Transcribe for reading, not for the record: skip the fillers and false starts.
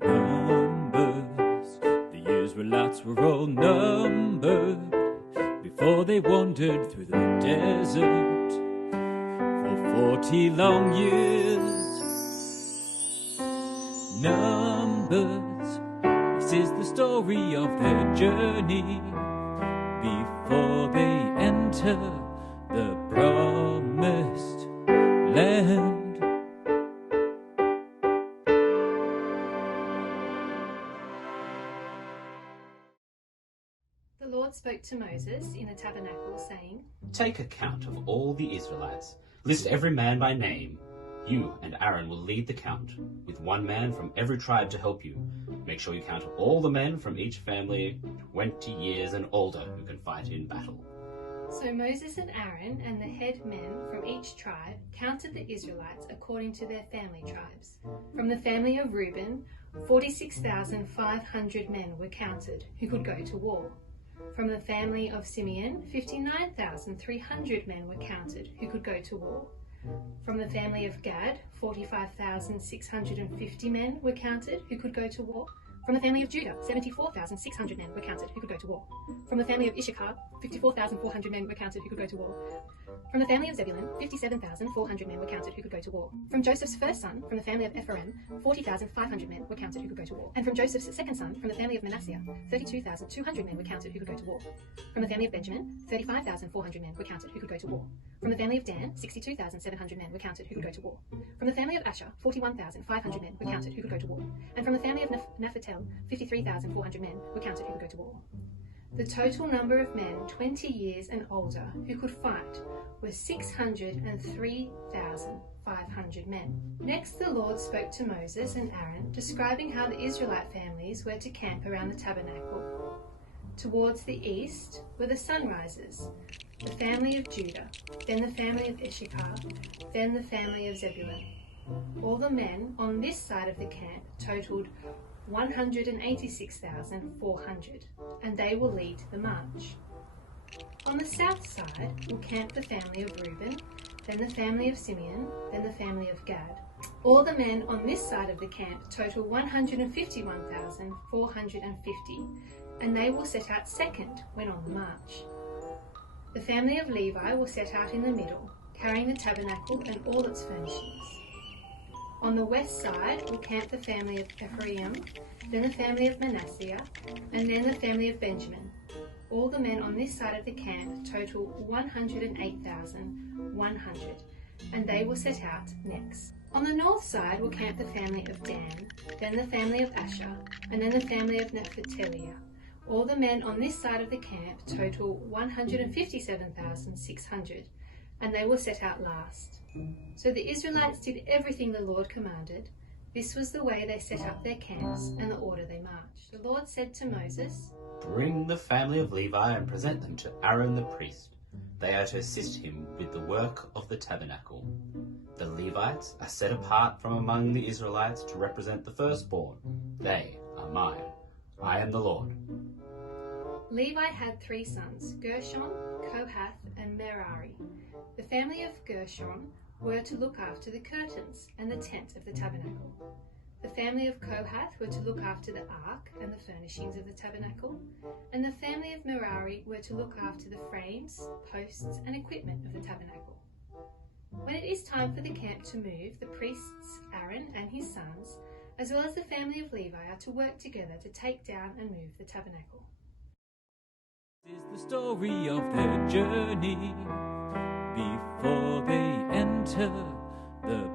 Numbers, the Israelites were all numbered before they wandered through the desert for 40 long years. Numbers, this is the story of their journey before they enter the promised land. The Lord spoke to Moses in the tabernacle, saying, Take account of all the Israelites. List every man by name. You and Aaron will lead the count, with one man from every tribe to help you. Make sure you count all the men from each family, 20 years and older, who can fight in battle. So Moses and Aaron and the head men from each tribe counted the Israelites according to their family tribes. From the family of Reuben, 46,500 men were counted who could go to war. From the family of Simeon, 59,300 men were counted who could go to war. From the family of Gad, 45,650 men were counted who could go to war. From the family of Judah, 74,600 men were counted who could go to war. From the family of Issachar, 54,400 men were counted who could go to war. From the family of Zebulun, 57,400 men were counted who could go to war. From Joseph's first son, from the family of Ephraim, 40,500 men were counted who could go to war. And from Joseph's second son, from the family of Manasseh, 32,200 men were counted who could go to war. From the family of Benjamin, 35,400 men were counted who could go to war. From the family of Dan, 62,700 men were counted who could go to war. From the family of Asher, 41,500 men were counted who could go to war. And from the family of Naphtali, 53,400 men were counted who could go to war. The total number of men 20 years and older who could fight was 603,500 men. Next, the Lord spoke to Moses and Aaron, describing how the Israelite families were to camp around the tabernacle. Towards the east were the sun rises, the family of Judah, then the family of Issachar, then the family of Zebulun. All the men on this side of the camp totaled 186,400, and they will lead the march. On the south side will camp the family of Reuben, then the family of Simeon, then the family of Gad. All the men on this side of the camp total 151,450, and they will set out second when on the march. The family of Levi will set out in the middle, carrying the tabernacle and all its furnishings. On the west side will camp the family of Ephraim, then the family of Manasseh, and then the family of Benjamin. All the men on this side of the camp total 108,100, and they will set out next. On the north side will camp the family of Dan, then the family of Asher, and then the family of Naphtali. All the men on this side of the camp total 157,600, and they will set out last. So the Israelites did everything the Lord commanded. This was the way they set up their camps and the order they marched. The Lord said to Moses, Bring the family of Levi and present them to Aaron the priest. They are to assist him with the work of the tabernacle. The Levites are set apart from among the Israelites to represent the firstborn. They are mine. I am the Lord. Levi had 3 sons, Gershon, Kohath, and Merari. The family of Gershon were to look after the curtains and the tent of the tabernacle. The family of Kohath were to look after the ark and the furnishings of the tabernacle, and the family of Merari were to look after the frames, posts, and equipment of the tabernacle. When it is time for the camp to move, the priests Aaron and his sons, as well as the family of Levi, are to work together to take down and move the tabernacle. This is the story of their journey before they enter the